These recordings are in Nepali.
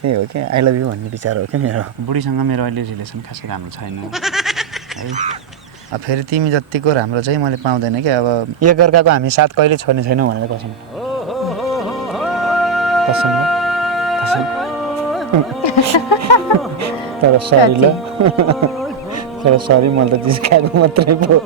त्यही हो क्या आई लभ यु भन्ने विचार हो क्या मेरो बुढीसँग मेरो अहिले रिलेसन खासै राम्रो छैन है अब फेरि तिमी जतिको राम्रो चाहिँ मैले पाउँदैन क्या अब एकअर्काको हामी साथ कहिले छोड्ने छैनौँ भनेर कसम कसम तर सरी ल तर सरी मैले त जिस्काएको मात्रै पो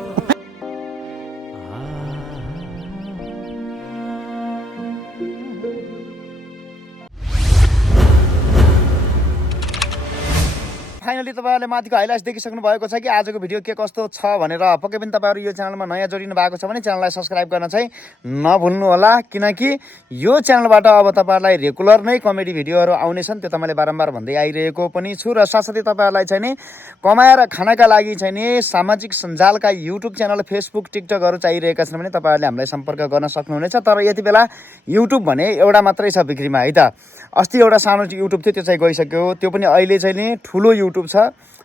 फाइनली तपाईँहरूले माथिको हाइलाइट्स देखिसक्नु भएको छ कि आजको भिडियो के कस्तो छ भनेर पक्कै पनि तपाईँहरू यो च्यानलमा नयाँ जोडिनु भएको छ भने च्यानललाई सब्सक्राइब गर्न चाहिँ नभुल्नु होला किनकि यो च्यानलबाट अब तपाईँहरूलाई रेगुलर नै कमेडी भिडियोहरू आउनेछन् त्यो त मैले बारम्बार भन्दै आइरहेको पनि छु र साथसाथै तपाईँहरूलाई चाहिँ नि कमाएर खानका लागि चाहिँ नि सामाजिक सञ्जालका युट्युब च्यानल फेसबुक टिकटकहरू चाहिरहेका छन् भने तपाईँहरूले हामीलाई सम्पर्क गर्न सक्नुहुनेछ तर यति बेला युट्युब भने एउटा मात्रै छ बिक्रीमा है त अस्ति एउटा सानो युट्युब थियो त्यो चाहिँ गइसक्यो त्यो पनि अहिले चाहिँ नि ठुलो युट्युब छ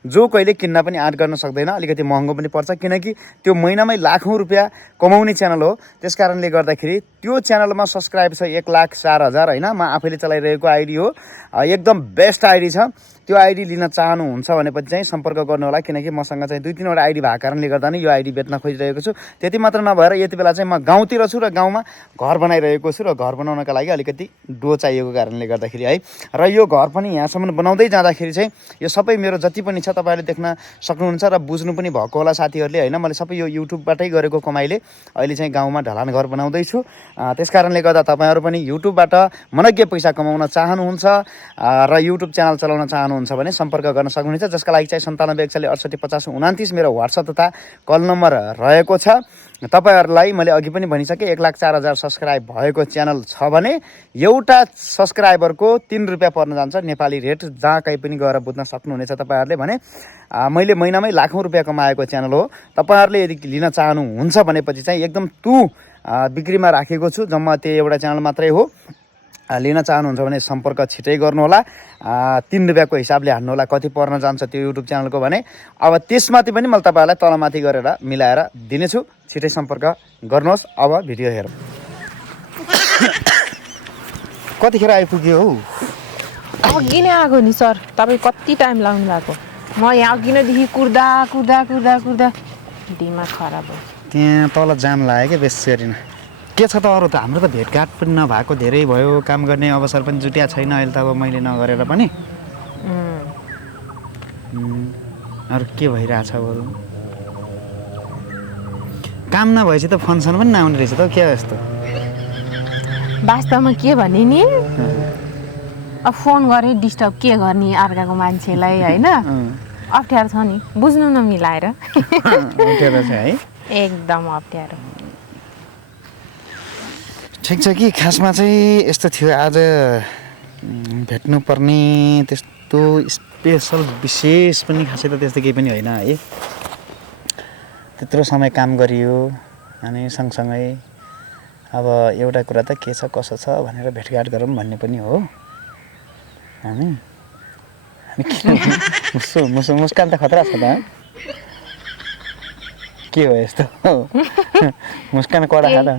जो कहिले किन्न पनि आँट गर्न सक्दैन अलिकति महँगो पनि पर्छ किनकि त्यो महिनामै लाखौँ रुपियाँ कमाउने च्यानल हो त्यस कारणले गर्दाखेरि त्यो च्यानलमा सब्सक्राइब छ 1,04,000 होइन म आफैले चलाइरहेको आइडी हो एकदम बेस्ट आइडी छ त्यो आइडी लिन चाहनुहुन्छ भनेपछि चाहिँ सम्पर्क गर्नु होला किनकि मसँग चाहिँ 2-3वटा आइडी भएको कारणले गर्दा नै यो आइडी बेच्न खोजिरहेको छु त्यति मात्र नभएर यति बेला चाहिँ म गाउँतिर छु र गाउँमा घर बनाइरहेको छु र घर बनाउनका लागि अलिकति डो चाहिएको कारणले गर्दाखेरि है र यो घर पनि यहाँसम्म बनाउँदै जाँदाखेरि चाहिँ यो सबै मेरो जति पनि छ तपाईँहरूले देख्न सक्नुहुन्छ र बुझ्नु पनि भएको होला साथीहरूले होइन मैले सबै यो युट्युबबाटै गरेको कमाइले अहिले चाहिँ गाउँमा ढलान घर बनाउँदैछु त्यस कारणले गर्दा तपाईँहरू पनि युट्युबबाट मनग्गे पैसा कमाउन चाहनुहुन्छ र युट्युब च्यानल चलाउन चाहनुहुन्छ भने सम्पर्क गर्न सक्नुहुनेछ जसका लागि चाहिँ 9741485029 मेरो वाट्सएप तथा कल नम्बर रहेको छ तपाईहरुलाई मैले अघि पनि भनिसके 1,04,000 सब्स्क्राइब भएको च्यानल छ भने एउटा सब्स्क्राइबरको 3 रुपैयाँ पर्न जान्छ नेपाली रेट जहाँ कहीँ पनि गएर बुझ्न सक्नुहुनेछ तपाईहरुले भने मैले महिनामै लाखौं रुपैयाँ कमाएको च्यानल हो तपाईहरुले यदि लिन चाहनुहुन्छ भनेपछि चाहिँ एकदम बिक्रीमा राखेको छु जम्मा त्यो एउटा च्यानल मात्रै हो लिन चाहनुहुन्छ भने सम्पर्क छिटै गर्नु होला 3 रुपैयाँको हिसाबले हान्नु होला कति पर्न जान्छ त्यो युट्युब च्यानलको भने अब त्यसमाथि पनि मैले तपाईहरुलाई तलमाथि गरेर मिलाएर दिनेछु छिटै सम्पर्क गर्नुहोस् अब भिडियो हेरौँ कतिखेर आइपुग्यो हौ अघि नै आएको नि सर तपाईं कति टाइम लाग्नु भएको म यहाँ अघि नैदेखि कुर्दा दिमाग खराब भयो त्यहाँ तल जाम लाग्यो के बेसरी न के छ त अरु त हाम्रो त भेटघाट पनि नभएको धेरै भयो काम गर्ने अवसर पनि जुट्या छैन अहिले त अब मैले नगरेर पनि अरु के भइराछ बरु काम नभएपछि त फङ्सन पनि नआउने रहेछ त के यस्तो वास्तवमा के भने नि अब फोन गरे डिस्टर्ब के गर्ने अर्काको मान्छेलाई हैन अप्ठ्यारो छ नि बुझ्नु न मिलाएर अप्ठ्यारो छ है एकदम अप्ठ्यारो ठिक छ कि खासमा चाहिँ यस्तो थियो आज भेट्नु पर्ने त्यस्तो स्पेशल विशेष पनि खासै त त्यस्तो केही पनि होइन है त्यत्रो समय काम गरियो अनि सँगसँगै अब एउटा कुरा त के छ कसो छ भनेर भेटघाट गरौँ भन्ने पनि हो हामी मुस्कान त खतरा छ त के हो यस्तो मुस्कान कडा खाँदा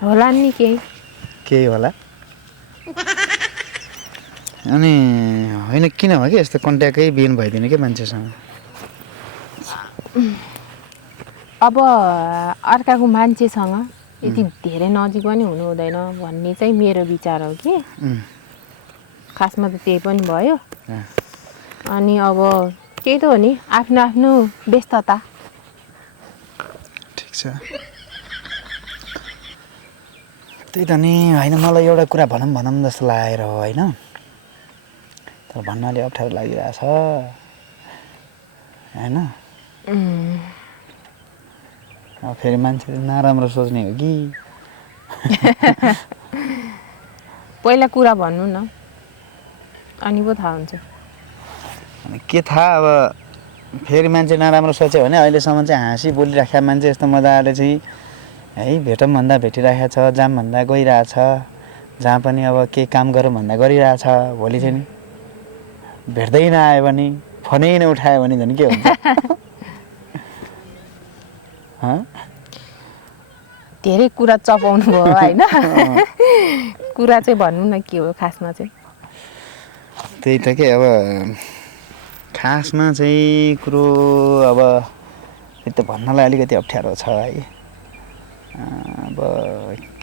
होला नि केही होला अनि होइन किन हो कि यस्तो कन्ट्याक्टै बिन भइदिने के मान्छेसँग अब अर्काको मान्छेसँग यति धेरै नजिक पनि हुनु हुँदैन भन्ने चाहिँ मेरो विचार हो कि खासमा त त्यही पनि भयो अनि अब त्यही त हो नि आफ्नो आफ्नो व्यस्तता ठिक छ त्यही त नि होइन मलाई एउटा कुरा भनौँ जस्तो लागेर हो होइन तर भन्नाले अप्ठ्यारो लागिरहेछ होइन अब फेरि मान्छेले नराम्रो सोच्ने हो कि पहिला कुरा भन्नु न अनि पो थाहा हुन्छ अनि के थाहा अब फेरि मान्छे नराम्रो सोच्यो भने अहिलेसम्म चाहिँ हाँसी बोलिराखेको मान्छे यस्तो मजाले चाहिँ है भेटौँ भन्दा भेटिरहेको छ जाम भन्दा गइरहेछ जहाँ पनि अब के काम गरौँ भन्दा गरिरहेछ भोलि चाहिँ नि भेट्दै नआयो भने फोनै नउठायो भने झन् के हुन्छ धेरै कुरा चपाउनु भयो होइन कुरा चाहिँ भन्नु न के हो खासमा चाहिँ त्यही त के अब खासमा चाहिँ कुरो अब त्यो त भन्नलाई अलिकति अप्ठ्यारो छ है। अब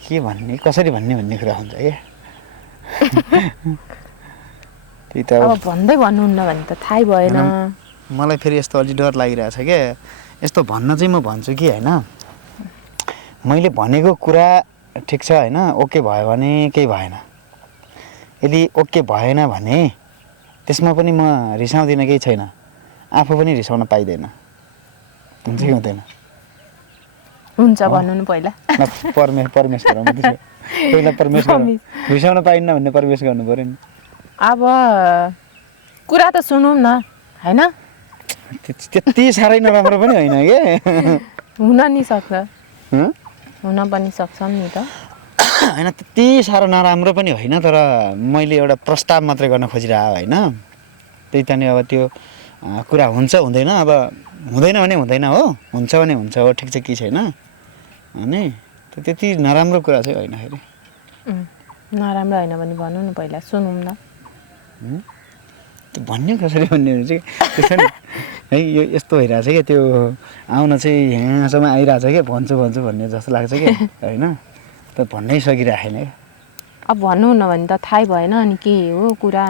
के भन्ने कसरी भन्ने भन्ने कुरा हुन्छ क्या। त्यही त अब भन्दै भन्नुहुन्न भने त थाहै भएन। मलाई फेरि यस्तो अलि डर लागिरहेछ क्या। यस्तो भन्न चाहिँ म भन्छु कि होइन मैले भनेको कुरा ठिक छ होइन ओके भयो भने केही भएन। यदि ओके भएन भने त्यसमा पनि म रिसाउँदिनँ केही छैन। आफू पनि रिसाउन पाइँदैन। हुन्छ कि हुँदैन? हुन्छ भन्नु न पहिला। परमेश गरौँ पहिला परमेश गरौँ। रिसाउन पाइन्न भन्ने परमेश गर्नु पऱ्यो नि। अब कुरा त सुनौँ न होइन। त्यति साह्रै नराम्रो पनि होइन के। हुन नि सक्छ। हुन पनि सक्छ नि त। होइन त्यति साह्रो नराम्रो पनि होइन तर मैले एउटा प्रस्ताव मात्रै गर्न खोजिरहेको होइन। त्यही त नि अब त्यो कुरा हुन्छ हुँदैन अब हुँदैन भने हुँदैन हो हुन्छ भने हुन्छ हो ठिक छ कि छैन अनि त्यति नराम्रो कुरा चाहिँ होइन फेरि। नराम्रो होइन भने भन्नु न पहिला सुनौँ न। त्यो भन्ने कसरी भन्ने हुन्छ कि त्यसो नि है यो यस्तो भइरहेछ क्या त्यो आउन चाहिँ यहाँसम्म आइरहेछ क्या भन्छु भन्ने जस्तो लाग्छ कि होइन त भन्नै सकिरहेन क्या। अब भन्नु न भने त थाहै भएन अनि के हो कुरा।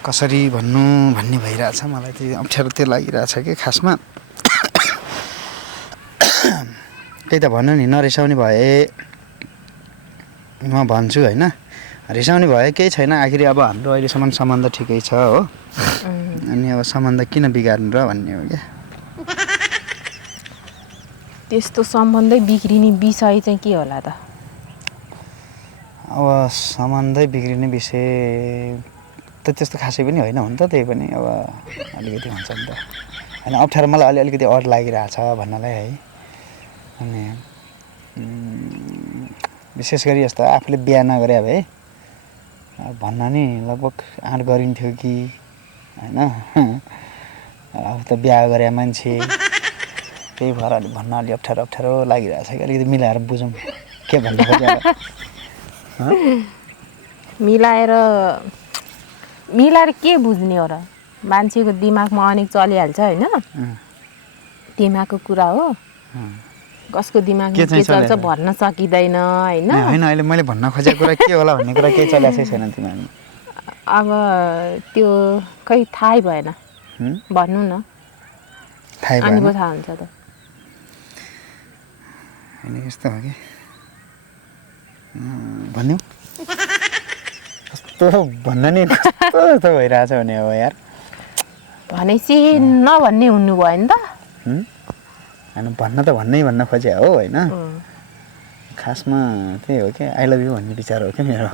कसरी भन्नु भन्ने भइरहेछ मलाई त्यो अप्ठ्यारो त्यो लागिरहेछ कि खासमा। त्यही त भन्नु नि नरिसाउने भए म भन्छु होइन रिसाउने भए केही छैन आखिर अब हाम्रो अहिलेसम्म सम्बन्ध ठिकै छ हो। अनि अब सम्बन्ध किन बिगार्नु र भन्ने हो क्या। त्यस्तो सम्बन्धै बिग्रिने विषय चाहिँ के होला त? अब सम्बन्धै बिग्रिने विषय त त्यस्तो खासै पनि होइन हुन त त्यही पनि अब अलिकति हुन्छ नि त होइन अप्ठ्यारो मलाई अलिकति अड लागिरहेछ भन्नलाई है। अनि विशेष गरी यस्तो आफूले बिहा नगरे भए भन्न नि लगभग आँट गरिन्थ्यो कि होइन अब त बिहा गरे मान्छे त्यही भएर अलिक भन्न अलि अप्ठ्यारो लागिरहेछ कि अलिकति मिलाएर बुझौँ के भन्नु खोजेर। मिलाएर के बुझ्ने हो र? मान्छेको दिमागमा अनेक चलिहाल्छ होइन। दिमागको कुरा हो कसको दिमागमा के चल्छ भन्न सकिँदैन होइन। होइन अहिले मैले भन्न खोजेको कुरा के होला भन्ने कुरा केही चलिरहेको छैन तिमीहरू। अब त्यो खै थाहै भएन भन्नु न। थाहै भएन अनि पो थाहा हुन्छ त। होइन यस्तो हो कि भन्यौ कस्तो भन्न नि कस्तो भइरहेछ भने अब यार भनेपछि नभन्ने हुनु भयो नि त। होइन भन्न त भन्न खोजे हो होइन खासमा त्यही हो क्या आई लभ यु भन्ने विचार हो क्या मेरो।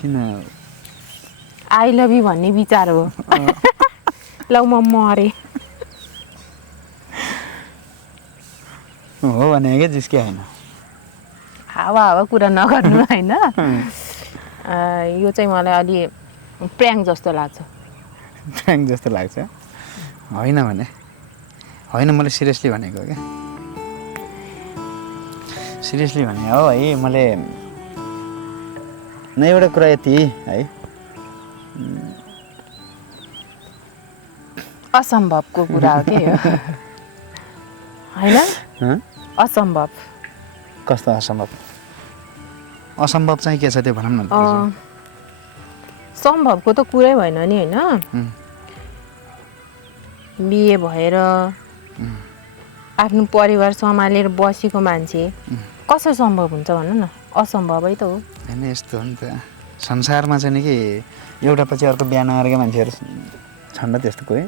किन आई लभ यु भन्ने विचार हो? लौ म मरेँ हो भने क्या जिस्के होइन। हावा कुरा नगर्नु होइन। यो चाहिँ मलाई अलि प्र्याङ्क जस्तो लाग्छ। प्र्याङ्क जस्तो लाग्छ होइन भने होइन मैले सिरियसली भनेको क्या। सिरियसली भने हो है मैले न एउटा कुरा यति है असम्भवको कुरा हो के होइन। असम्भव कस्तो असम्भव? असम्भव चाहिँ के छ त्यो भनौँ न। सम्भवको त कुरै भएन नि होइन। बिहे भएर आफ्नो परिवार सम्हालेर बसेको मान्छे कसरी सम्भव हुन्छ भन्नु न? असम्भवै त हो। होइन यस्तो हो नि त संसारमा चाहिँ नि कि एउटा पछि अर्को बिहा नगरेका मान्छेहरू छन् र त्यस्तो कोही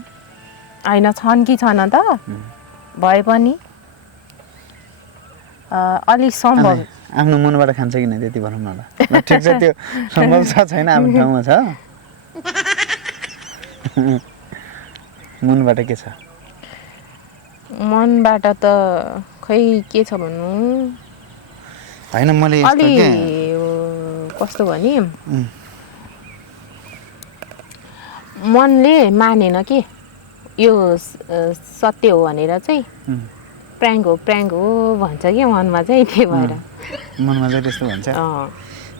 होइन छन् कि छैन त भए पनि अलिक सम्भव आफ्नो मनबाट खान्छ कि नै त्यति भनौँ न ल। ठिक छ त्यो सम्भव छ छैन आफ्नो ठाउँमा छ। मनबाट के छ? मनबाट त खै के छ भन्नु होइन मैले अलि कस्तो भने मनले मानेन कि यो सत्य हो भनेर चाहिँ प्राङ्क हो भन्छ कि मनमा चाहिँ त्यही भएर मनमा चाहिँ त्यस्तो भन्छ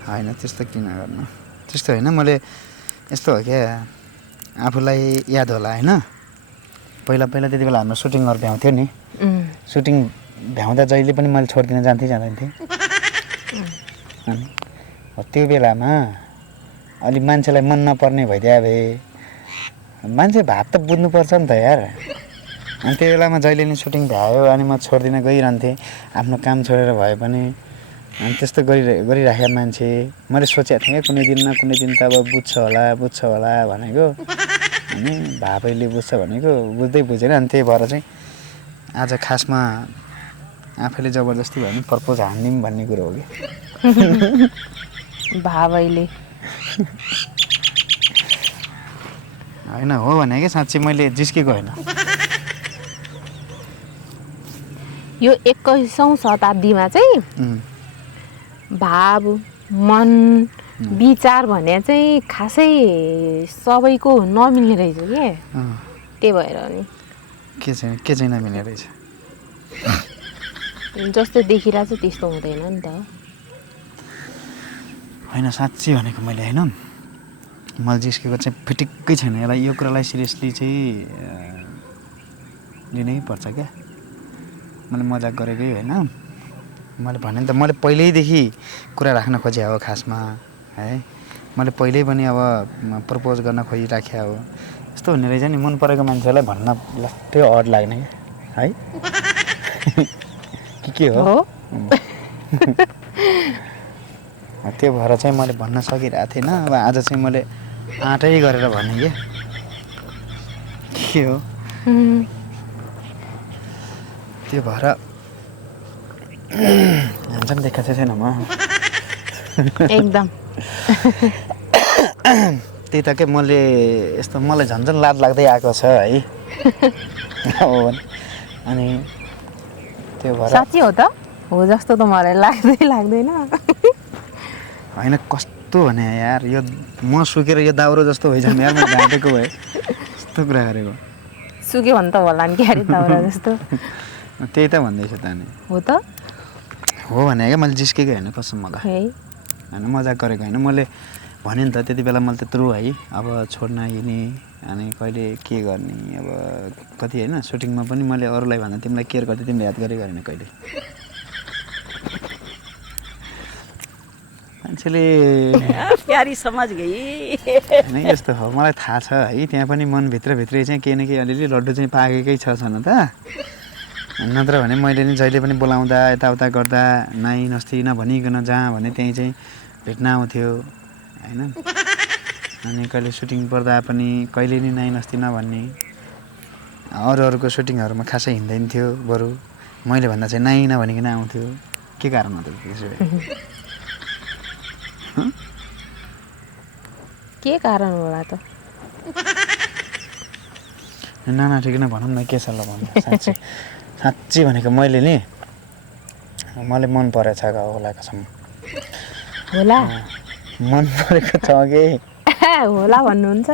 होइन त्यस्तो किन गर्नु त्यस्तो होइन मैले यस्तो हो क्या आफूलाई याद होला होइन पहिला त्यति बेला हाम्रो सुटिङहरू भ्याउँथ्यो नि सुटिङ भ्याउँदा जहिले पनि मैले छोडिदिन जाँदैन थिएँ अनि त्यो बेलामा अलि मान्छेलाई मन नपर्ने भइदियो भए मान्छे भाव त बुझ्नुपर्छ नि त यार अनि त्यो बेलामा जहिले नि सुटिङ भ्यायो अनि म छोडिदिन गइरहन्थेँ आफ्नो काम छोडेर भए पनि अनि त्यस्तो गरिराखेको मान्छे मैले सोचेको थिएँ कुनै दिन त अब बुझ्छ होला भनेको अनि भावैले बुझ्छ भनेको बुझेन अनि त्यही भएर चाहिँ आज खासमा आफैले जबरजस्ती भयो भने प्रपोज हान्दिउँ भन्ने कुरो हो कि भावैले होइन हो भने कि साँच्चै मैले जिस्केको होइन यो 21औं शताब्दीमा चाहिँ भाव मन विचार भने चाहिँ खासै सबैको नमिल्ने रहेछ के त्यही भएर नि के चाहिँ नमिल्ने रहेछ जस्तो देखिरहेको छ त्यस्तो हुँदैन नि त होइन साँच्चै भनेको मैले होइन मैले जिस्केको चाहिँ फिटिक्कै छैन यसलाई यो कुरालाई सिरियसली चाहिँ लिनै पर्छ क्या मैले मजाक गरेकै होइन मैले भने नि त मैले पहिल्यैदेखि कुरा राख्न खोजेँ हो खासमा है मैले पहिल्यै पनि अब प्रपोज गर्न खोजिराखेँ हो यस्तो हुने रहेछ नि मन परेको मान्छेलाई भन्न लट्टै अड लाग्ने है के हो त्यो भएर चाहिँ मैले भन्न सकिरहेको थिइनँ अब आज चाहिँ मैले आँटै गरेर भने के हो त्यो भएर ह्यान्डसम देखाएको छैन म एकदम त्यही त के मैले यस्तो मलाई झन् लाज लाग्दै आएको छ है अनि त्यो भएर साँच्चै हो त हो जस्तो त मलाई लाग्दैन होइन कस्तो भने यार यो म सुकेर यो दाउरो जस्तो भइजाने यार मैले ढाँटेको भए यस्तो कुरा गरेको सुक्यो भने त होला नि क्यारे दाउरा जस्तो त्यही त भन्दैछु त नि हो त हो भने क्या मैले जिस्केको होइन कसम मलाई होइन मजाक गरेको होइन मैले भने नि त त्यति बेला मैले त्यत्रो है अब छोड्न हिँड्ने अनि कहिले के गर्ने अब कति होइन सुटिङमा पनि मैले अरूलाई भन्दा तिमीलाई केयर गर्थेँ तिमीले याद गरेको होइन कहिले मान्छेले प्यारी समझ गई होइन यस्तो हो मलाई थाहा छ है त्यहाँ पनि मनभित्रभित्रै चाहिँ केही न केही अलिअलि लड्डु चाहिँ पाकेकै छ न त नत्र भने मैले नि जहिले पनि बोलाउँदा यताउता गर्दा नाइ नस्ती नभनिकन जहाँ भने त्यहीँ चाहिँ भेट्न आउँथ्यो होइन अनि कहिले सुटिङ पर्दा पनि कहिले नि नाइ नस्ती नभन्ने अरूको सुटिङहरूमा खासै हिँड्दैन थियो बरु मैले भन्दा चाहिँ नाइ नभनिकन आउँथ्यो के कारण हो त त्यसो भए के कारण होला त नाना ठिक भनौँ न के छ ल भन्नु साँच्ची भनेको मैले नि मलाई मन परेछ होला कसम होला मन परेको छ कि होला भन्नुहुन्छ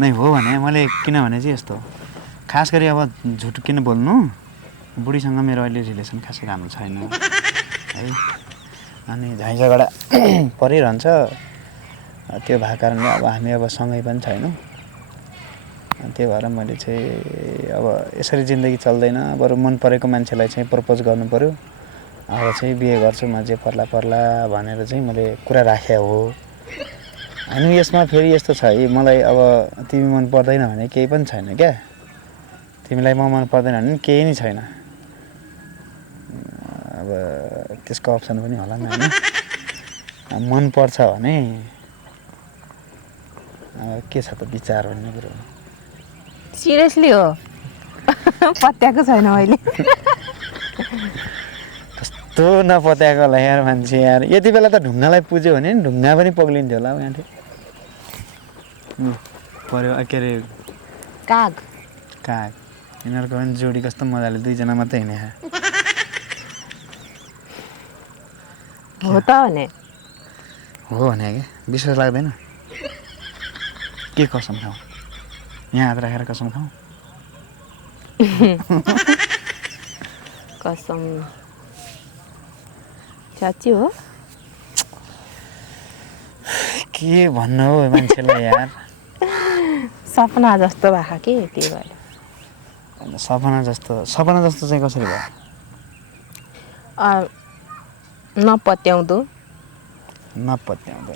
नै हो भने मैले किनभने चाहिँ यस्तो खास गरी अब झुट किन बोल्नु बुढीसँग मेरो अहिले रिलेसन खासै राम्रो छैन है अनि झैँ झगडा परिरहन्छ त्यो भएको कारणले अब हामी अब सँगै पनि छैनौँ त्यही भएर मैले चाहिँ अब यसरी जिन्दगी चल्दैन बरु मन परेको मान्छेलाई चाहिँ प्रपोज गर्नु पऱ्यो अब चाहिँ बिहे गर्छु म जे पर्ला भनेर चाहिँ मैले कुरा राखेँ हो अनि यसमा फेरि यस्तो छ है मलाई अब तिमी मन पर्दैन भने केही पनि छैन क्या तिमीलाई म मन पर्दैन भने केही नै छैन अब त्यसको अप्सन पनि होला नि होइन मन पर्छ भने के छ त विचार भन्ने कुरो सिरियसली हो पत्याएको छैन मैले कस्तो नपत्याएको होला यार मान्छे यार यति बेला त ढुङ्गालाई पुज्यो भने नि ढुङ्गा पनि पग्लिन्थ्यो होला यहाँ पर्यो के अरे काग यिनीहरूको पनि जोडी कस्तो मजाले दुईजना मात्रै हिँडे हो त भने हो भने क्या विश्वास लाग्दैन के कसम खाऊ यहाँ हात राखेर कसम खाऊ कसम साँच्ची हो के भन्नु हो मान्छेलाई यार सपना जस्तो भएको के त्यही भएर सपना जस्तो चाहिँ कसरी भयो नपत्याउँदो नपत्याउँदो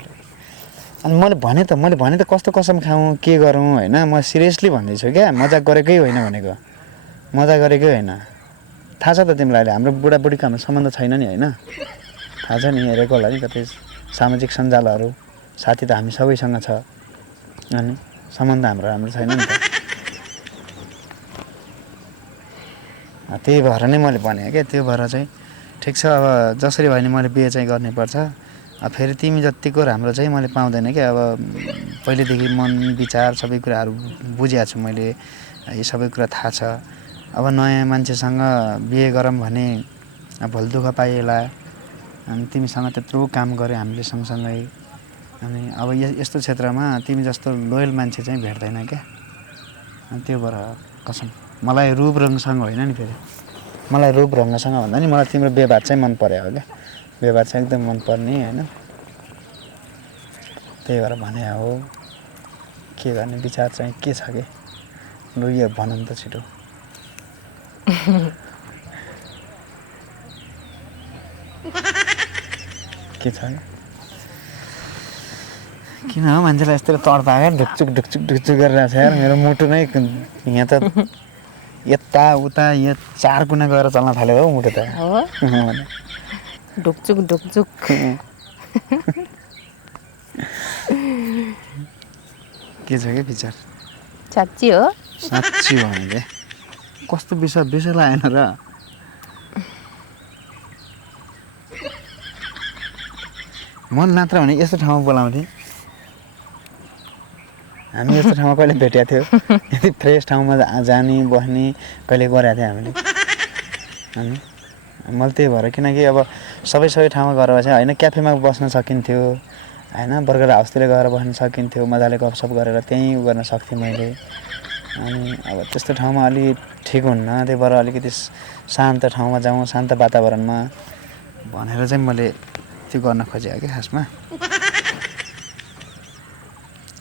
अनि मैले भने त कस्तो कसम खाऊँ के गरौँ होइन म सिरियसली भन्दैछु क्या मजाक गरेकै होइन भनेको मजाक गरेकै होइन थाहा छ त तिमीलाई अहिले हाम्रो बुढाबुढीको हाम्रो सम्बन्ध छैन नि होइन थाहा छ नि हेरेको होला नि कतै सामाजिक सञ्जालहरू साथी त हामी सबैसँग छ अनि सम्बन्ध हाम्रो राम्रो छैन नि त त्यही भएर नै मैले भने क्या त्यो भएर चाहिँ ठिक छ अब जसरी भयो नि मैले बिहे चाहिँ गर्नुपर्छ फेरि तिमी जतिको राम्रो चाहिँ मैले पाउँदैन क्या अब पहिलेदेखि मन विचार सबै कुराहरू बुझिएको छु मैले यो सबै कुरा थाहा छ अब नयाँ मान्छेसँग बिहे गरौँ भने भोल दुःख पाइएला अनि तिमीसँग त्यत्रो काम गऱ्यो हामीले सँगसँगै अनि अब यस्तो क्षेत्रमा तिमी जस्तो लोयल मान्छे चाहिँ भेट्दैन क्या अनि त्यो भएर कसम मलाई रूप रङसँग होइन नि फेरि मलाई रूप रङसँग भन्दा नि मलाई तिम्रो व्यवहार चाहिँ मन पर्यो हो क्या व्यवहार चाहिँ एकदम मन पर्ने होइन त्यही भएर भने हो के गर्ने विचार चाहिँ के छ कि लु यो भनौँ त छिटो के छ किन हो मान्छेलाई यस्तो तड्पा क्या ढुकचुक गरिरहेको छ यार मेरो मुटु नै यहाँ त यता उता यहाँ चार कुना गएर चल्न थाल्यो हो मुटु त ढुकचुक के छ कि विचार साँच्ची हो साँच्ची हो भने कस्तो विषय आएन र मन मात्र भने यस्तो ठाउँमा बोलाउँथे हामी यस्तो ठाउँमा कहिले भेटेका थियौँ यति फ्रेस ठाउँमा जाने बस्ने कहिले गरेका थियौँ हामीले अनि मैले त्यही भएर किनकि अब सबै ठाउँमा गएर चाहिँ होइन क्याफेमा बस्न सकिन्थ्यो होइन बर्गर हाउसतिर गएर बस्न सकिन्थ्यो मजाले गफसफ गरेर त्यहीँ गर्न सक्थेँ मैले अनि अब त्यस्तो ठाउँमा अलि ठिक हुन्न त्यही भएर अलिकति शान्त ठाउँमा जाउँ शान्त वातावरणमा भनेर चाहिँ मैले त्यो गर्न खोजेँ कि खासमा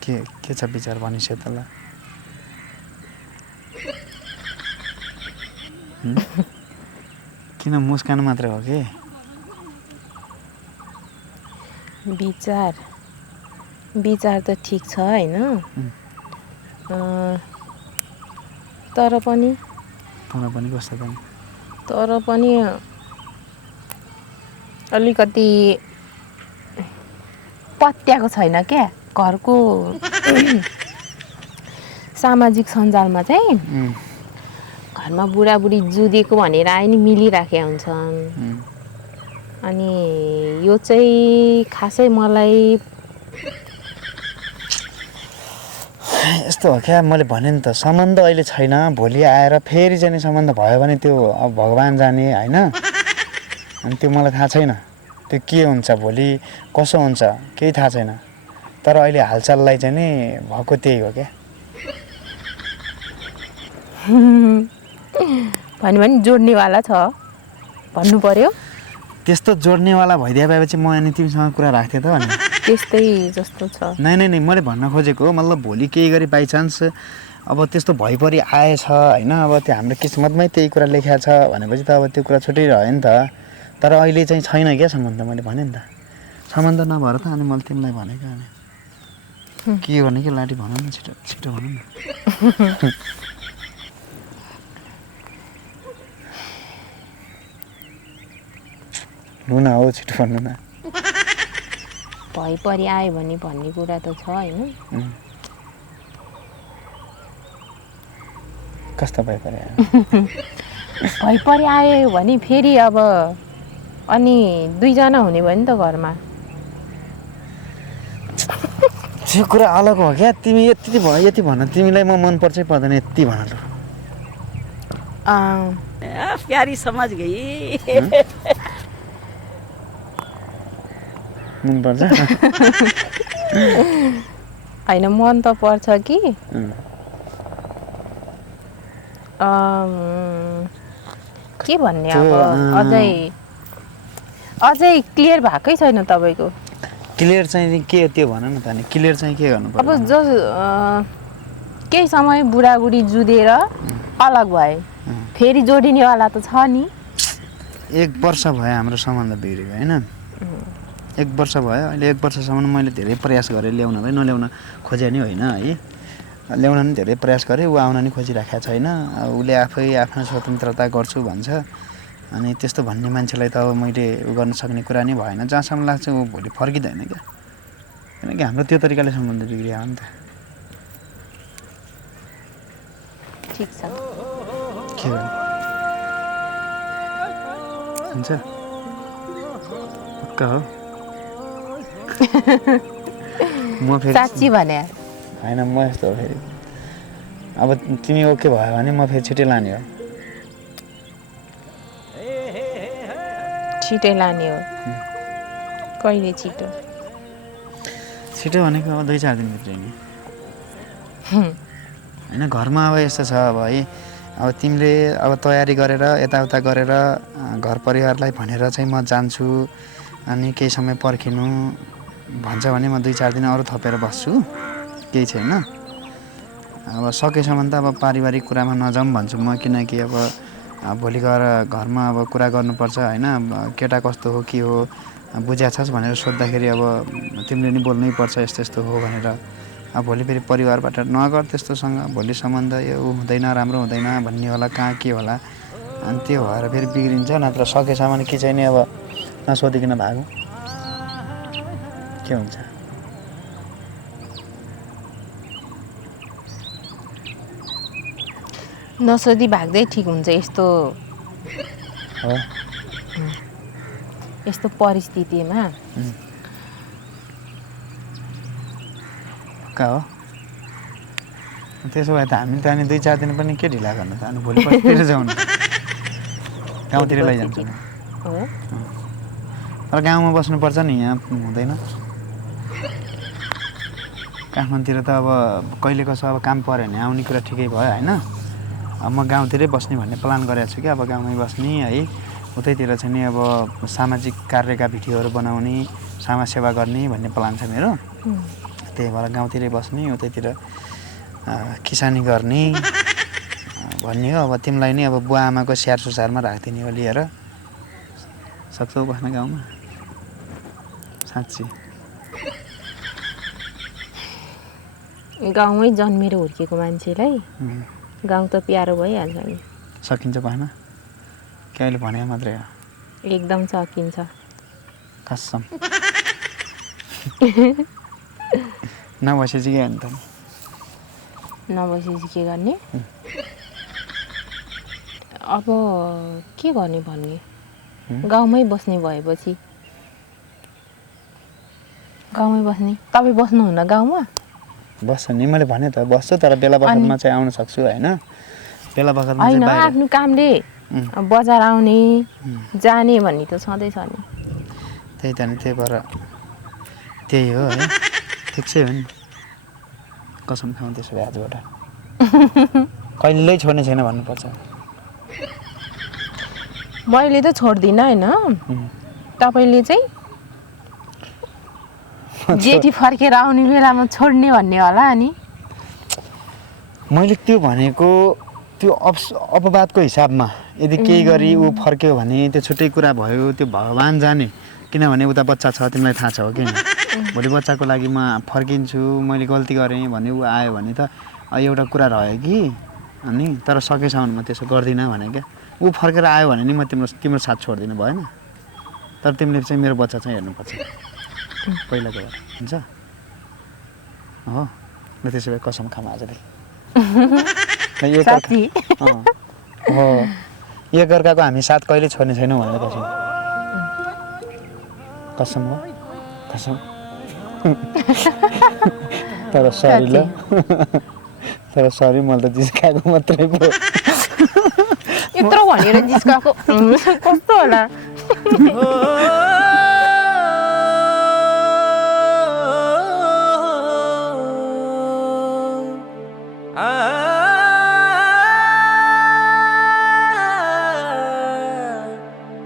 के छ विचार भनिसक्यो त ल किन मुस्कान मात्र हो कि विचार त ठिक छ होइन तर पनि कस्तो पनि तर पनि अलिकति पत्याएको छैन क्या घरको सामाजिक सञ्जालमा चाहिँ घरमा बुढाबुढी जुधेको भनेर आए नि मिलिराखेका हुन्छन् अनि यो चाहिँ खासै मलाई यस्तो हो क्या मैले भने नि त सम्बन्ध अहिले छैन भोलि आएर फेरि चाहिँ सम्बन्ध भयो भने त्यो अब भगवान् जाने होइन अनि त्यो मलाई थाहा छैन त्यो के हुन्छ भोलि कसो हुन्छ केही थाहा छैन तर अहिले हालचाललाई चाहिँ नि भएको त्यही हो क्या भन्यो भने जोड्नेवाला छ भन्नु पर्यो त्यस्तो जोड्नेवाला भइदिए भएपछि म अनि तिमीसँग कुरा राख्थेँ त भने त्यस्तै जस्तो छ नै मैले भन्न खोजेको मतलब भोलि केही गरी बाइचान्स अब त्यस्तो भइपरि आएछ होइन अब त्यो हाम्रो किस्मतमै त्यही कुरा लेखेको छ भनेपछि त अब त्यो कुरा छुटिरह्यो नि त तर अहिले चाहिँ छैन क्या सम्बन्ध मैले भने नि त सम्बन्ध नभएर त अनि मैले तिमीलाई भनेको अनि के गर्ने कि लाटी भन न छिटो भन न लु न हो छिटो भन्नु न भइपरि आयो भने भन्ने कुरा त छ होइन कस्तो भइपरि आयो भइपरि आयो भने फेरि अब अनि दुईजना हुने भयो नि त घरमा त्यो कुरा अलग हो क्या तिमी यति भन तिमीलाई म मन पर्छ पर्दैन यति भन लु प्यारी समझ गई मन पर्छ होइन मन त पर्छ कि के भन्ने अब अझै क्लियर भएकै छैन तपाईँको। क्लियर चाहिँ के त्यो भन न त नि, क्लियर चाहिँ के गर्नु अब पर्यो? केही समय बुढाबुढी जुधेर अलग भए फेरि जोडिनेवाला त छ नि। 1 वर्ष भयो हाम्रो सम्बन्ध बिग्रेको होइन। 1 वर्ष भयो। अहिले 1 वर्षसम्म मैले धेरै प्रयास गरेँ ल्याउनलाई, नल्याउन खोजे नि होइन है, ल्याउन नि धेरै प्रयास गरेँ। ऊ आउन नि खोजिराखेको छैन। उसले आफै आफ्नो स्वतन्त्रता गर्छु भन्छ। अनि त्यस्तो भन्ने मान्छेलाई त अब मैले उ गर्न सक्ने कुरा नै भएन। जहाँसम्म लाग्छ ऊ भोलि फर्किँदैन क्या, किनकि हाम्रो त्यो तरिकाले सम्बन्ध बिग्रियो हो नि त। ठिक छ। के गर्नु हुन्छ, पक्का हो। म फेरि साँच्ची भने होइन, म यस्तो हो फेरि। अब तिमी ओके भयो भने म फेरि छिटै लाने हो। छिटै लाने हो? कहिले छिटो? छिटो भनेको अब 2-4 दिनभित्रै नि होइन। घरमा अब यस्तो छ अब है, अब तिमीले अब तयारी गरेर यताउता गरेर घर परिवारलाई भनेर चाहिँ म जान्छु अनि केही समय पर्खिनु भन्छ भने म 2-4 दिन अरू थपेर बस्छु, केही छैन। अब सकेसम्म त अब पारिवारिक कुरामा नजाऊँ भन्छु म, किनकि अब भोलि गएर घरमा अब कुरा गर्नुपर्छ होइन। केटा कस्तो हो के हो बुझ्या छस् भनेर सोद्धाखेरि अब तिमीले नि बोल्नै पर्छ यस्तो यस्तो हो भनेर। अब भोलि फेरि परिवारबाट नगर त्यस्तोसँग, भोलि सम्बन्ध यो हुँदैन, राम्रो हुँदैन भन्ने होला, कहाँ के होला, अनि त्यो भएर फेरि बिग्रिन्छ। नत्र सकेसम्म कि चाहिँ नि अब नसोधिकन भागो, के हुन्छ। नसोधी भाग्दै ठिक हुन्छ यस्तो हो यस्तो परिस्थितिमा। कहाँ हो त्यसो भए त हामी त अनि 2-4 दिन पनि के ढिला गर्नु त, अनि भोलिपल्टतिर जाउँ न, गाउँतिर लैजान्छ नि। हो तर गाउँमा बस्नुपर्छ नि, यहाँ हुँदैन। काठमाडौँतिर त अब कहिले कसो अब काम पऱ्यो भने आउने कुरा ठिकै भयो होइन। अब म गाउँतिरै बस्ने भन्ने प्लान गरेको छु कि, अब गाउँमै बस्ने है। उतैतिर चाहिँ नि अब सामाजिक कार्यका भिडियोहरू बनाउने, समाजसेवा गर्ने भन्ने प्लान छ मेरो। त्यही भएर गाउँतिरै बस्ने, उतैतिर किसानी गर्ने भन्ने हो। अब तिमीलाई नि अब बुवा आमाको स्याहार सुसारमा राखिदिने हो लिएर। सक्छौ बस्न गाउँमा? साँच्ची गाउँमै जन्मेर हुर्केको मान्छेलाई गाउँ त प्यारो भइहाल्छ नि। सकिन्छ बस्न? कि अहिले भने मात्रै हो? एकदम सकिन्छ। कसम नबसेपछि के अन्त? नबसेपछि के गर्ने? अब के गर्ने भन्ने, गाउँमै बस्ने भएपछि गाउँमै बस्ने। तपाईँ बस्नुहुन्न गाउँमा? बस्छ नि, मैले भने त बस्छु, तर बेला बखतमा चाहिँ आउन सक्छु होइन। बेला बखतमा चाहिँ होइन, बाहिर आफ्नो कामले बजार आउने जाने भन्ने त छँदैछ नि। त्यही त नि, त्यही भएर त्यही हो है। ठिकै हो नि, कसम खाउँ त्यसो भए आजबाट कहिल्यै छोड्ने छैन भन्नुपर्छ। मैले त छोड्दिनँ होइन। तपाईँले चाहिँ जेठी फर्केर आउने बेलामा छोड्ने भन्ने होला अनि। मैले त्यो भनेको त्यो अपवादको हिसाबमा यदि केही गरी ऊ फर्क्यो भने त्यो छुट्टै कुरा भयो, त्यो भगवान् जाने। किनभने उता बच्चा छ, तिमीलाई थाहा छ हो कि भोलि बच्चाको लागि म फर्किन्छु, मैले गल्ती गरेँ भने ऊ आयो भने त एउटा कुरा रह्यो कि। अनि तर सकेसम्म म त्यसो गर्दिनँ भने क्या। ऊ फर्केर आयो भने नि म तिम्रो साथ छोड्दिनँ, भएन? तर तिमीले चाहिँ मेरो बच्चा चाहिँ हेर्नुपर्छ पहिलाको भएर, हुन्छ हो? ल त्यसो भए कसम खाम आजदेखि हो, एकअर्काको हामी साथ कहिले छोड्ने छैनौँ भनेर कसम। कसम हो, कसम। तर सरी ल, तर सरी, मैले त जिस्काएको मात्रै पो। यत्रो भनेर जिस्काएको कस्तो होला?